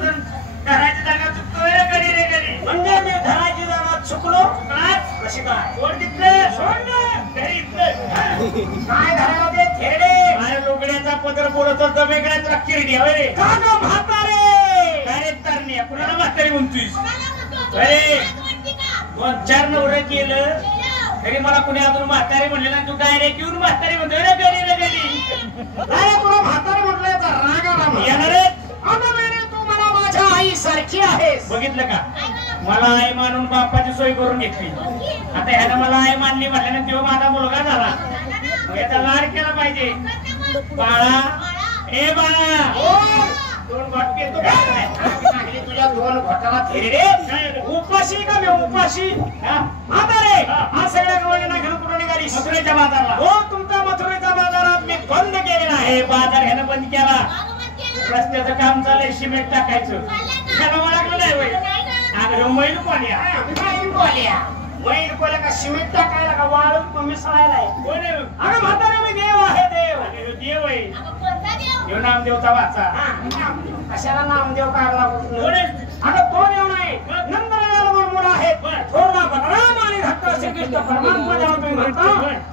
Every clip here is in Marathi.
घराची जागा चुकतोय घरी रे घरी म्हणजे मी घराची जागा चुकलो कशी काय कोण तिथलं सोड ना घरी इथलं काय घराला ते थेडे माझ्या लोकड्याचा पदर बोलत होता वेगळ्याचा किरडी होय का ग म्हातारे काय तरणी कुणाला म्हातारी म्हणतोयस अरे 2-4 नवरं केलं तरी मला कुणी अजून म्हातारी म्हणले ना तू डायरेक्ट येऊन म्हातारी म्हणतोय रे घरी रे घरी अरे तुला म्हातारे म्हटलंय तर राग आला येणार आता मेरे तू मला माझ्या आई सारखी आहेस बघितलं का मला आई मानून बापाची सोय करून घेतली आता ह्यानं मला आई मानली म्हटल्याने तेव्हा माझा मुलगा झाला मग याचा लाड केला पाहिजे बाळा ए बाळा 2 घोट पितो चांगली तुझ्या 2 घोटाला थेरडे उपाशी का मी उपाशी म्हातारे हा सगळ्या गवळींना घेऊन कुठं निघाली मथुरेच्या बाजारला हो तुमच्या मथुरेच्या बाजारात मी बंद केलेला आहे बाजार ह्यानं बंद केला रस्त्याचं काम चाललंय सिमेंट टाकायचं त्याला ओळखलं नाही होय अगं मैल कोल्या मैल कोल्या का सिमेंट टाकायला का वाळून मिसळायला कोण आहे अगं म्हातारे मी देव आहे देव अरे देव आहे देव नामदेवचा वाचा कशाला नामदेव काढला कोण आहे अगं तो देव नाही नंदराला मुलं आहेत थोरला बलराम आणि भक्त श्रीकृष्ण परमात्मा जेव्हा तुम्ही म्हणता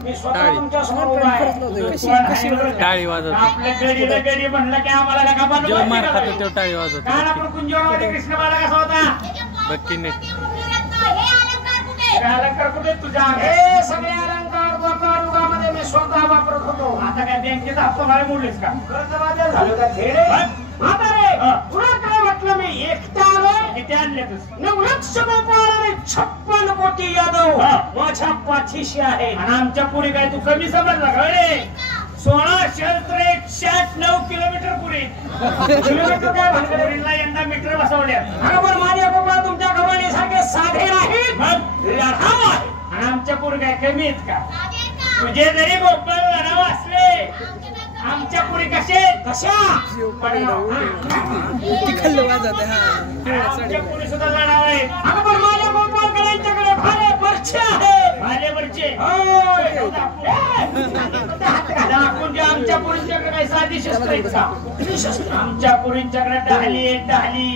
मी स्वतः तुमच्या समोर उभा आहे टाळी वाजवतो आपल्या गडीला गडी म्हणलं की आम्हाला का बनवलं जेव्हा मार खातो तेव्हा टाळी वाजवतो काल आपण कुंजवणामध्ये कृष्ण बाला कसा होता बक्की नाही अलंकार कुठे तुझ्या हे सगळे अलंकार द्वापर युगामध्ये मी स्वतः वापरत होतो आता काय बँकेचा हप्ता मला मोडलेस का कर्जबाजारी झालो का खेडे म्हातारे तुला काय म्हटलं मी एकटा आलो किती आणले तू 9 लक्ष गोपाळ आणि 56 कोटी यादव माझ्या पाठीशी आहे आणि आमच्या पुढे काय तू कमी समजला का रे 16 शस्त्र 109 किलोमीटर पुढे किलोमीटर काय भानगडीला यंदा मीटर बसवल्या अगं पण माझ्या गोपाळ तुमच्या गव्हाणी सारखे साधे नाहीत मग लढाव आहे आणि आमच्या पुढे काय कमी आहेत का तुझे जरी गोपाळ लढाव असले आमच्या पुढे कसे कशा तिखल्ल वाजवते आमच्या पुढे सुद्धा लढाव आहे अगं पण माझ्या गोपाळकडे यांच्याकडे भाले बरचे आहे भालेवरचे आपण जे आमच्या पुरींच्याकडे काही साधी शस्त्र आहेत का आमच्या पुरींच्याकडे ढाली आहे ढाली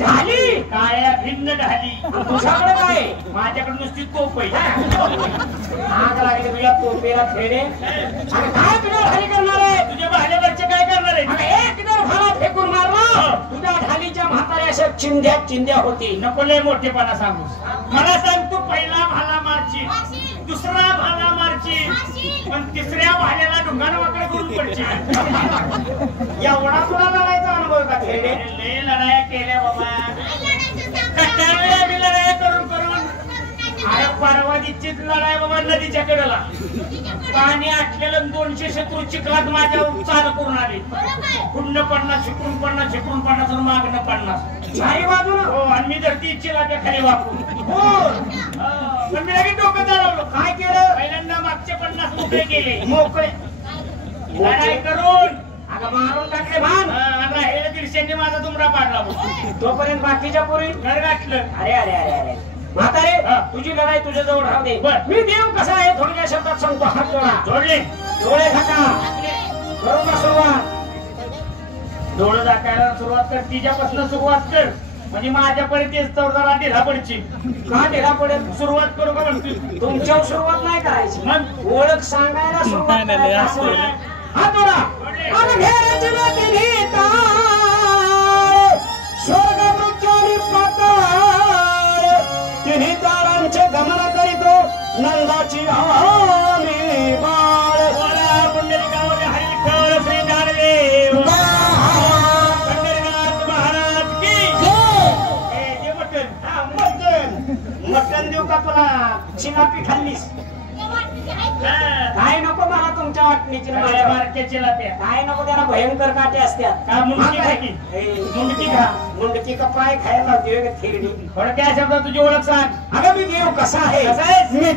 ढाली काळ्या भिन्न ढाली तुझ्याकडे काय माझ्याकडे नुसती तोप आहे आग लागली तुझ्या तोपेला खेडे आणि काय तुझ्या ढाली करणार आहे तुझ्या भालेवरचे काय करणार आहे एक जर भाला फेकून मारला तुझ्या ढालीच्या म्हाताऱ्या अशा चिंध्या होती नको लय मोठेपणा सांगूस मला सांग तू पहिला भाला मारची दुसरा भाला मारची पण तिसऱ्या भाल्याला ढुंगानं वाकडे करून पडची एवढा तुला लढायचा अनुभव का खेडे लय लढाया केल्या बाबा कट्ट्यावेळी आम्ही लढाया करून अरे परवादीचीच लढाई बाबा नदीच्या कडेला पाणी आटलेलं 200 शत्रू चिखलात माझ्यावर चाल करून आले पुण्य 50 शिकून 50 शिकून 50 आणि मागणं 50 चारी बाजूला हो आणि मी धरती इच्छेला त्या खाली वापरून पण मी लगेच डोकं चालवलं काय केलं पहिल्यांदा मागचे 50 मोकळे केले मोकळे लढाई करून अगं मारून टाकले भान आता हे 150 माझा तुमरा पाडला तोपर्यंत बाकीच्या पोरी घर गाठलं अरे अरे अरे अरे म्हातारे तुझी लढाई तुझ्या जवळ राहू दे मी देव कसा आहे थोड्या शब्दात सांगतो हात जोडा जोडले डोळे झाका बरोबर सुरुवात डोळे झाकायला सुरुवात कर तिच्यापासून सुरुवात कर म्हणजे माझ्यापर्यंत जरा ढिला पडची का ढिला पडेल सुरुवात करू का म्हणतो तुमच्यावर सुरुवात नाही करायची मग ओळख सांगायला सुरुवात करायची हात जोडा स्वर्ग मृत्यू पाताळ तिन्ही तारांचे गमन करीतो नंदाची आम्ही बाळ पुंडलिकावर हरिविठ्ठल श्री ज्ञानदेव पंढरीनाथ महाराज की जय मटण देऊ का तुला चिलापी खाल्लीस काय नको मला तुमच्या वाटणीची बारक्याची लाप्या काय नको त्याला भयंकर काटे असतात का मुंडकी खा की मुंडकी खा मुंडकी का पाय खायला लावते थेरडी थोडक्या शब्दात तुझी ओळख सांग अगं मी देव कसा आहे कसा आहेस मी